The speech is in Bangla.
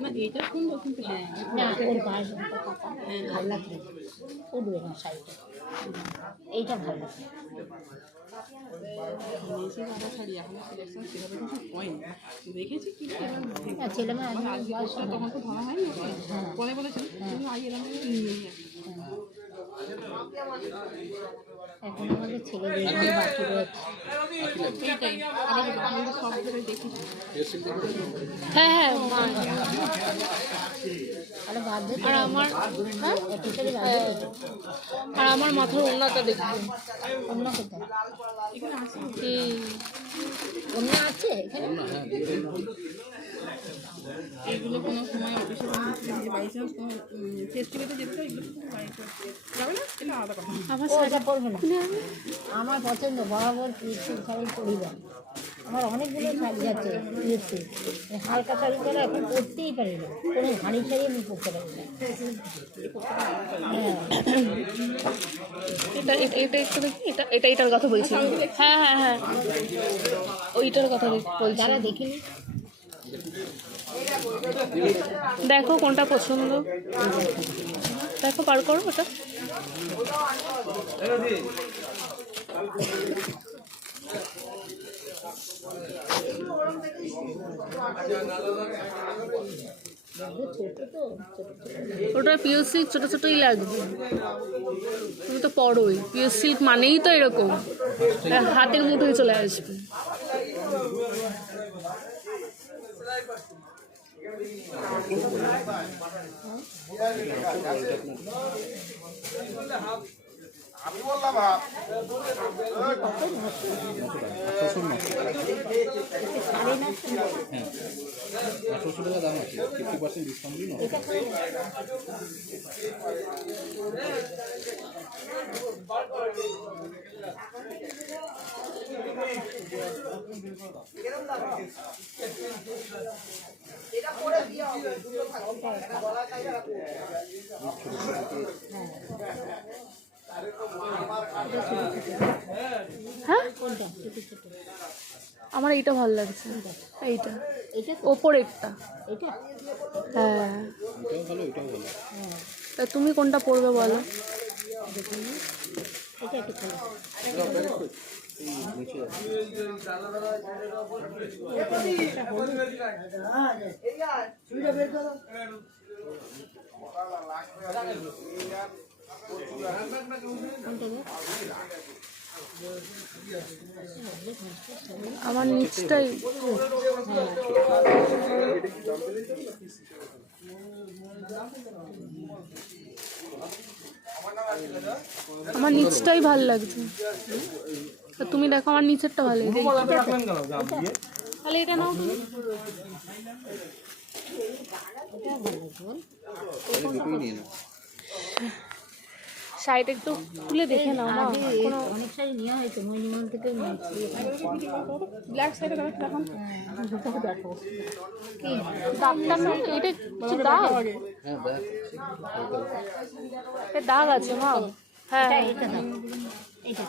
না এইটা সুন্দর কিন্তু হ্যাঁ না ওর গায়ে ভালো লাগবে উঠবে না শাড়িটা এইটা ভালো। লাগবে দেখেছি কি ছেলে মেয়ে তখন তো ধরা হয়নি? পরে বলেছিলাম আই এলাম নিয়ে এখন আমাদের ছেলেদের বাকি রয়েছে। এইটাই আমি সব জায়গায় দেখি হ্যাঁ হ্যাঁ বাধ্য আর আমার হ্যাঁ? আর আমার মাথার ওড়নাটা দেখুন অন্য কোথায়? এখানে আছে এখানে? এইগুলো কোনো সময় অফিসে বাই চান্স যেতে হয় এগুলো বাড়িতে যাবে না? এটা আলাদা কথা। আবার ও পরবে না। আমার পছন্দ বরাবর শাড়ি পরিবার। আমার অনেকগুলো শাড়ি আছে হালকা শাড়ি করে এখন পরতেই পারি না। কোনো ভারী শাড়ি আমি পরতে পারি না। হ্যাঁ এটা এটা এটা একটু দেখি এটা এটা এটার কথা বলছি। হ্যাঁ হ্যাঁ হ্যাঁ ওইটার কথা বলছি। যারা দেখিনি। দেখো কোনটা পছন্দ। দেখো পার করো ওটা। ওটা পিওর সিল্ক ছোটো ছোটোই লাগবে। তুমি তো পড়োই পিওর সিল্ক মানেই তো এরকম। হাতের মুঠোয় চলে আসবে। সাড়ে নশো আঠারোশো টাকা দাম আছে ফিফটি পার্সেন্ট ডিসকাউন্ট এটা হ্যাঁ? আমার এইটা ভালো লাগছে। এইটা। ওপরেরটা হ্যাঁ। হ্যাঁ তা তুমি কোনটা পড়বে বলো? আমার নিচটাই। আমার নিচটাই ভালো লাগছে। তুমি দেখো আমার নিচেরটা ভালো তাহলে এটা নাও তুমি। একটু খুলে দেখে নাও না? অনেক শাড়ি নেওয়া হয়েছে মহিনিমন থেকে ব্ল্যাক সাইডে দেখান দেখো কি? দাগটা না এটা কিছু দাগ? হ্যাঁ দাগ আছে মা। হ্যাঁ। এটা।